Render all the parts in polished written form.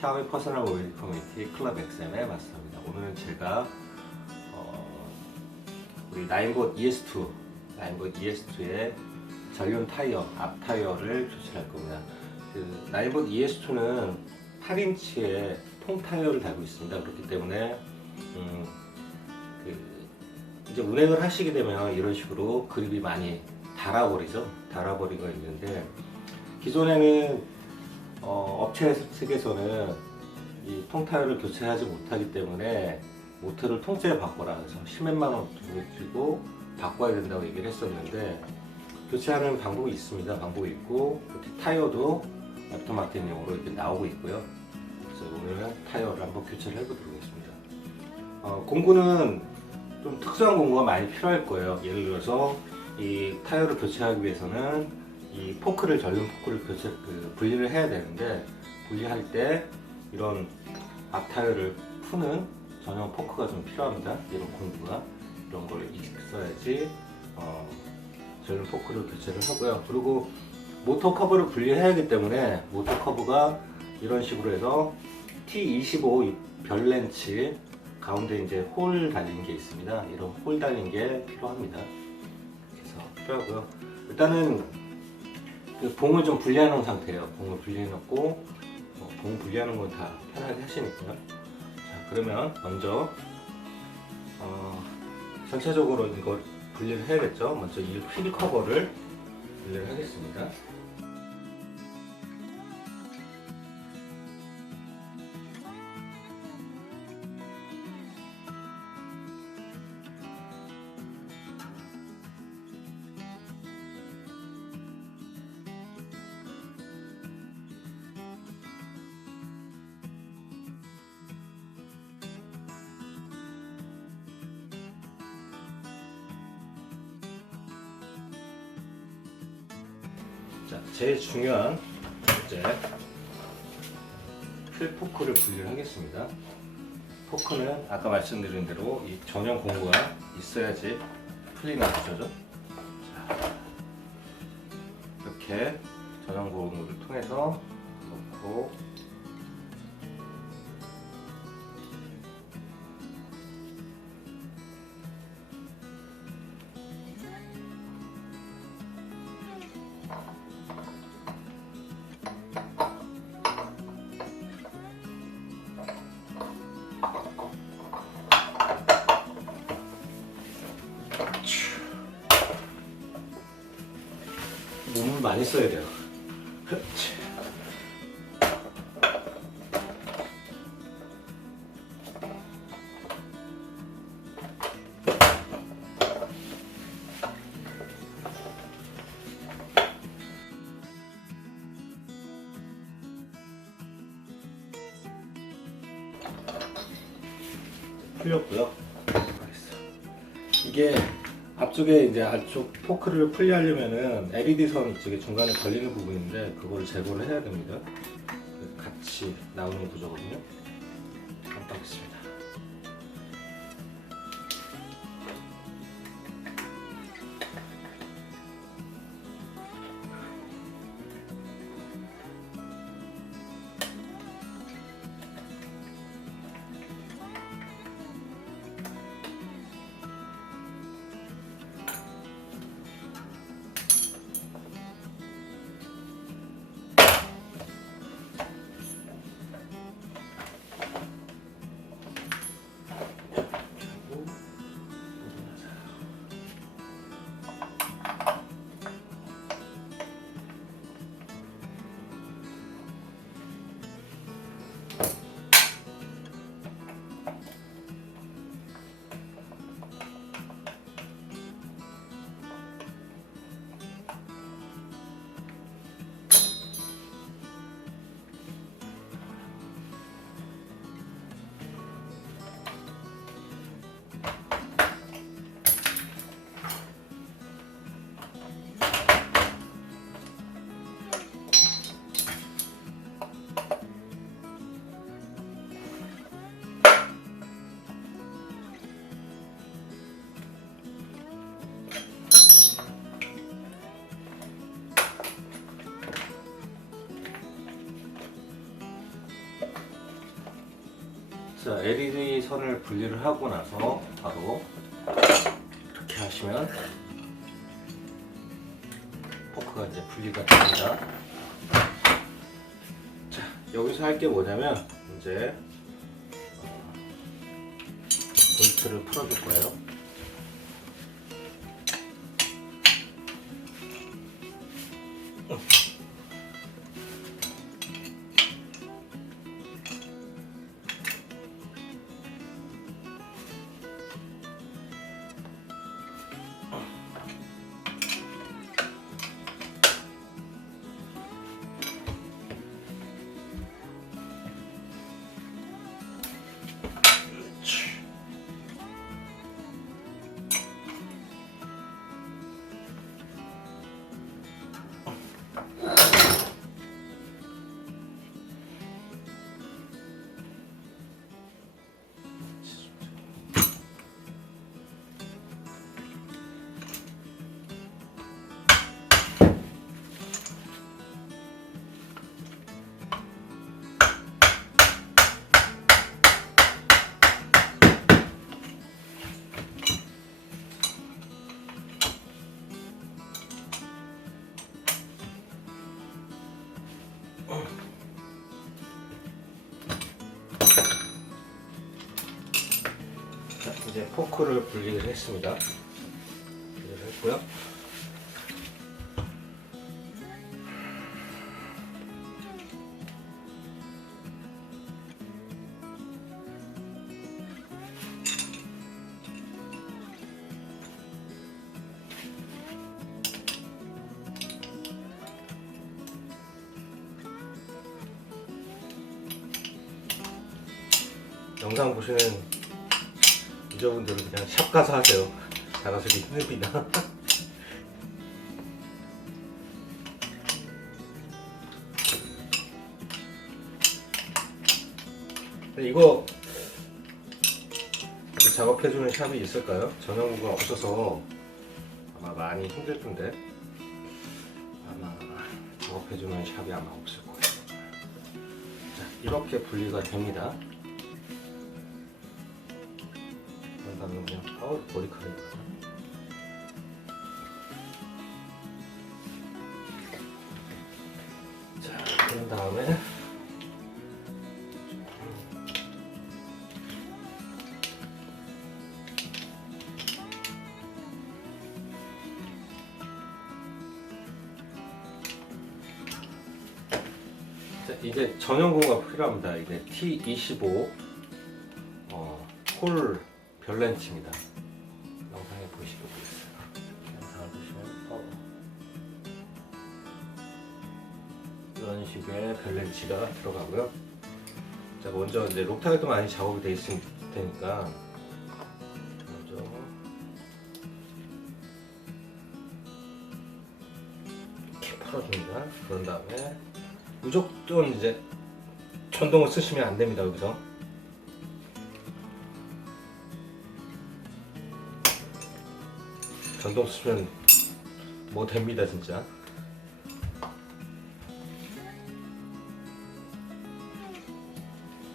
샤오미 퍼스널 모빌리티 커뮤니티 클럽 XM의 마스터입니다. 오늘은 제가 우리 라인봇 ES2의 전륜 타이어, 앞 타이어를 교체할 겁니다. 그 라인봇 ES2는 8인치의 통 타이어를 달고 있습니다. 그렇기 때문에 이제 운행을 하시게 되면 이런 식으로 그립이 많이 달아버리가 있는데, 기존에는 업체 측에서는 이 통타이어를 교체하지 못하기 때문에 모터를 통째로 바꿔라 해서 10몇만 원 주고 바꿔야 된다고 얘기를 했었는데, 교체하는 방법이 있습니다. 방법이 있고, 타이어도 애프터마켓용으로 이렇게 나오고 있고요. 그래서 오늘은 타이어를 한번 교체를 해보도록 하겠습니다. 공구는 좀 특수한 공구가 많이 필요할 거예요. 예를 들어서 이 타이어를 교체하기 위해서는 이 전륜 포크를 분리를 해야 되는데, 분리할 때 이런 앞 타이어를 푸는 전용 포크가 좀 필요합니다. 이런 공구가, 이런 걸 있어야지 전륜 포크를 교체를 하고요. 그리고 모터 커브를 분리해야 하기 때문에 모터 커브가 이런 식으로 해서 T25 별렌치 가운데 이제 홀 달린 게 있습니다. 이런 홀 달린 게 필요합니다. 그래서 필요하고요. 일단은 그 봉을 좀 분리해 놓은 상태예요. 봉을 분리해 놓고, 봉 분리하는 건 다 편하게 하시니까요. 자, 그러면 먼저 전체적으로 이걸 분리를 해야겠죠. 먼저 이 휠 커버를 분리를 하겠습니다. 자, 제일 중요한 이제 휠 포크를 분리를 하겠습니다. 포크는 아까 말씀드린 대로 이 전용 공구가 있어야지 풀리는 구조죠. 자, 이렇게 전용 공구를 통해서 넣고, 몸을 많이 써야 돼요. 풀렸고요. 이게 앞쪽에 이제 안쪽 포크를 분리하려면은 LED 선 이쪽에 중간에 걸리는 부분인데, 그걸 제거를 해야 됩니다. 같이 나오는 구조거든요. 깜빡했습니다. 자, LED 선을 분리를 하고 나서 바로 이렇게 하시면 포크가 이제 분리가 됩니다. 자, 여기서 할 게 뭐냐면 이제 볼트를 풀어줄 거예요. 자, 이제 포크를 분리를 했습니다. 분리를 했고요. 영상 보시는 유저분들은 그냥 샵 가서 하세요. 나가시기 힘듭니다. 이거 작업해주는 샵이 있을까요? 전용구가 없어서 아마 많이 힘들 텐데 아마 작업해주는 샵이 아마 없을 거예요. 자, 이렇게 분리가 됩니다. 그다음에 그냥 머리카락입니다. 자, 그런 다음에 자, 이제 전용구가 필요합니다. 이게 T25 홀 별렌치입니다. 영상에 보시고 있어요. 영상을 보시면 이런 식의 별렌치가 들어가고요. 자, 먼저 이제 록타기도 많이 작업이 되어 있을 테니까 먼저 이렇게 풀어줍니다. 그런 다음에 무조건 이제 전동을 쓰시면 안 됩니다. 여기서 전동 쓰면 뭐 됩니다 진짜.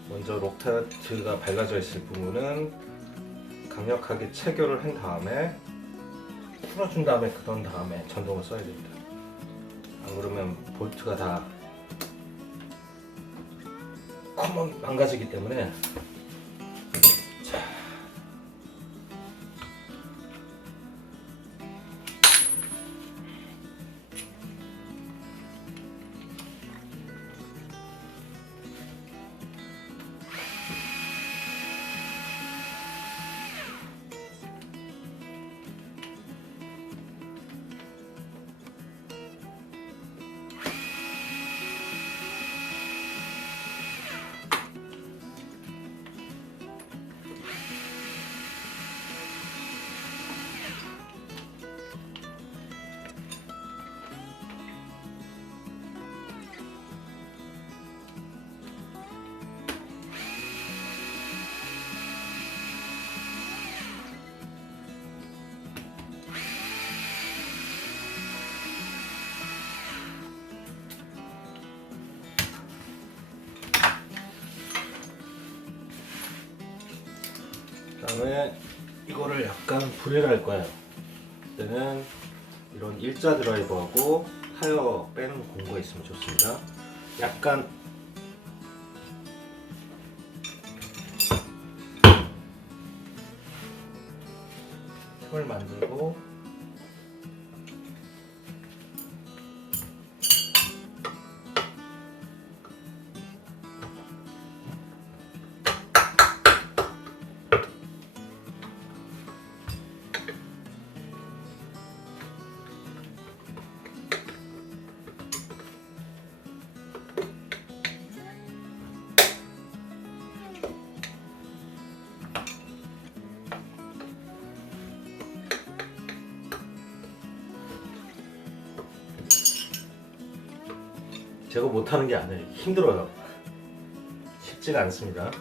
먼저 록타트가 발라져 있을 부분은 강력하게 체결을 한 다음에 풀어준 다음에 그런 다음에 전동을 써야 됩니다. 안 그러면 볼트가 다 망가지기 때문에. 다음에 이거를 약간 분해를 할 거예요. 그때는 이런 일자 드라이버하고 타이어 빼는 공구가 있으면 좋습니다. 약간 틈을 만들고 제가 못하는 게 아니에요. 힘들어요. 쉽지가 않습니다.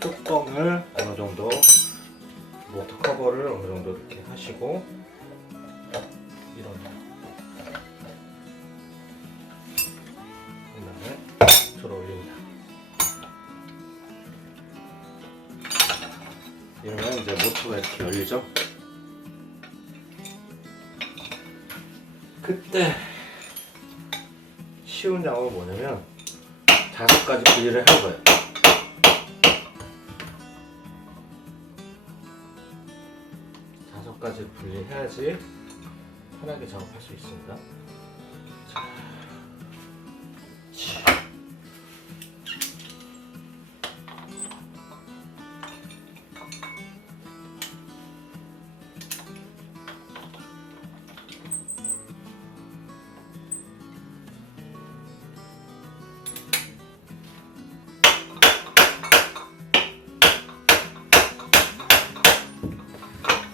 뚜껑을 어느 정도 모터 커버를 어느 정도 이렇게 하시고 이런 그다음에 들어 올립니다. 이러면 이제 모터가 이렇게 열리죠. 그때 쉬운 작업은 뭐냐면 5가지 분리를 할 거예요. 까지 분리해야지 편하게 작업할 수 있습니다. 자.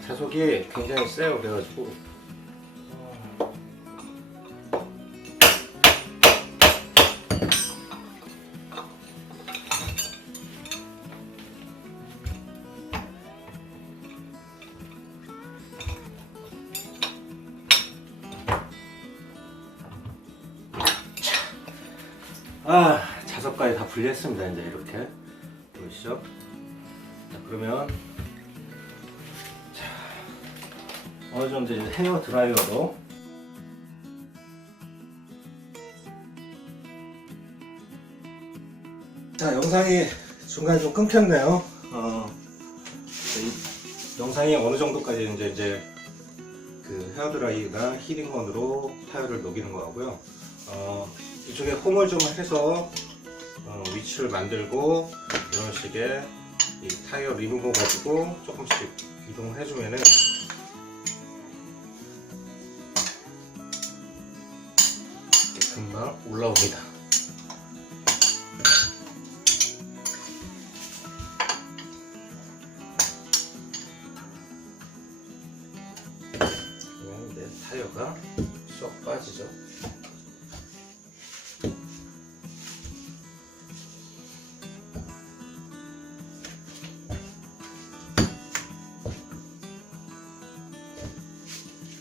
자석이 굉장히 세요. 그래가지고 자석까지 다 분리했습니다. 이제 이렇게 보이시죠? 자, 그러면 어느 정도 이제 헤어 드라이어로 자, 영상이 중간에 좀 끊겼네요. 이 영상이 어느 정도까지 이제 그 헤어 드라이가 힐링건으로 타이어를 녹이는 거고요. 이쪽에 홈을 좀 해서 위치를 만들고 이런 식의 이 타이어 리무버 가지고 조금씩 이동을 해주면은 금방 올라옵니다. 그러면 이제 타이어가 쏙 빠지죠.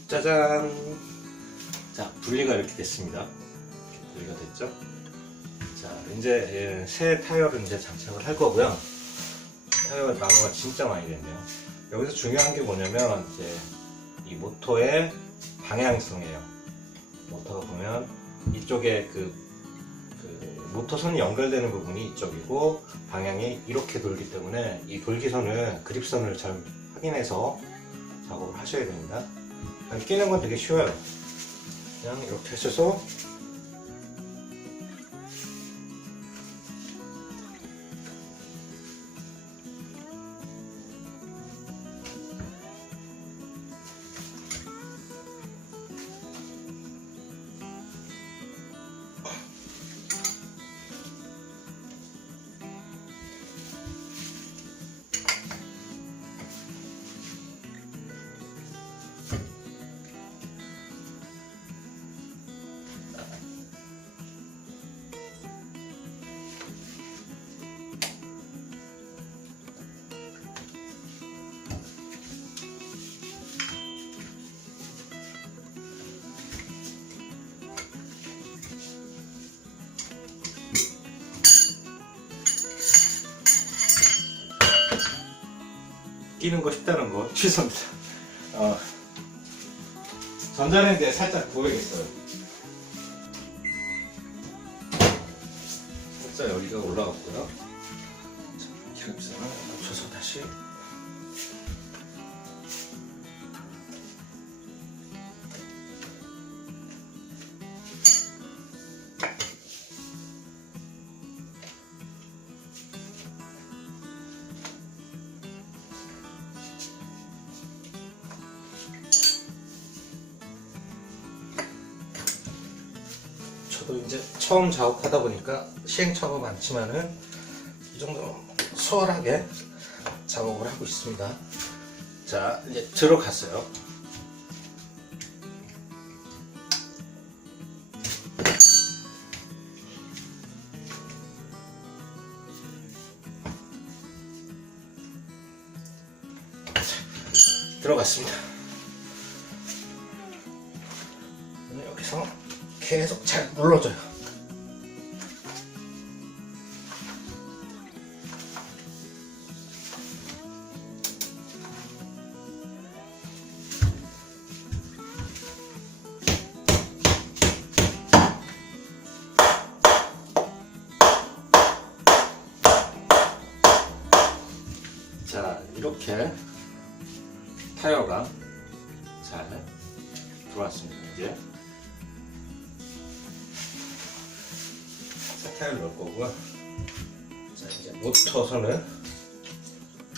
짜잔! 자, 분리가 이렇게 됐습니다. 분리가 됐죠? 자, 이제 새 타이어를 이제 장착을 할 거고요. 타이어 나무가 진짜 많이 됐네요. 여기서 중요한 게 뭐냐면 이제 이 모터의 방향성이에요. 모터가 보면 이쪽에 그 모터선이 연결되는 부분이 이쪽이고 방향이 이렇게 돌기 때문에 이 돌기선을 그립선을 잘 확인해서 작업을 하셔야 됩니다. 끼는 건 되게 쉬워요. 그냥 이렇게 하셔서 끼는 거 쉽다는 거 취소입니다. 전자레인지에 살짝 구워야겠어요. 살짝 여기가 올라갔고요. 자, 기름선을 맞춰서 다시 저도 이제 처음 작업하다 보니까 시행착오가 많지만은 이 정도 수월하게 작업을 하고 있습니다. 자, 이제 들어갔어요. 들어갔습니다. 여기서 계속 잘 눌러줘요. 자, 이렇게 타이어가 잘 들어왔습니다. 이제 새 타이어를 넣을 거고요. 자, 이제 모터 선을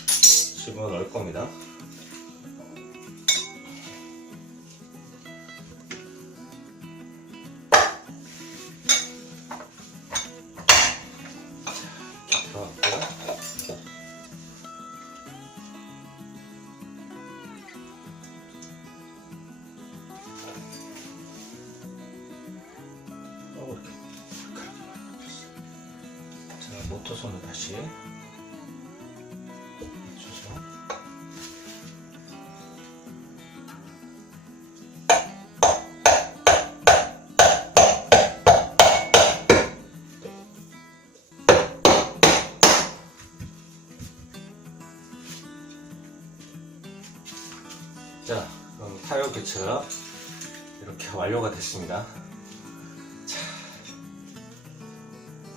집어 넣을 겁니다. 자, 이렇게 들어갔고요. 모터선을 다시 맞춰서 자, 그럼 타이어 교체가 이렇게 완료가 됐습니다. 자,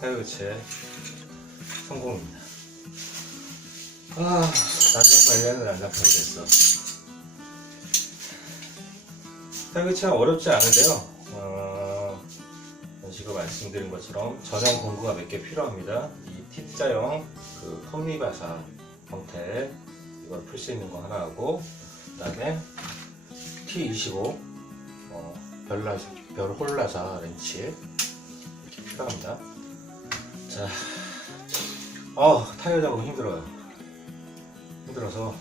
타이어 교체 성공입니다. 난장판이라는 난장판이 됐어. 타이어 교체가 어렵지 않은데요. 지금 말씀드린 것처럼 전용 공구가 몇 개 필요합니다. 이 T자형 그 톱니바사 형태 이걸 풀 수 있는 거 하나 하고, 그 다음에 T25 별홀라사 렌치 이렇게 필요합니다. 자, 타이어 작업 힘들어요. 힘들어서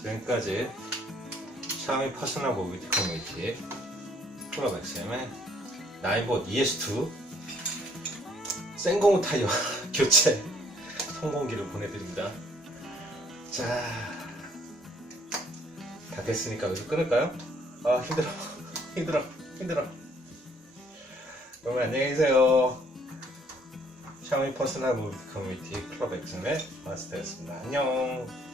지금까지 샤오미 퍼스널 모빌리티 커뮤니티 클럽 XM의 나인봇 ES2 생고무 타이어 교체 성공기를 보내드립니다. 자, 다 됐으니까 여기서 끊을까요? 힘들어. 그러면 안녕히 계세요. 샤오미 퍼스널 모빌리티 커뮤니티 클럽 XM의 마스터였습니다. 안녕.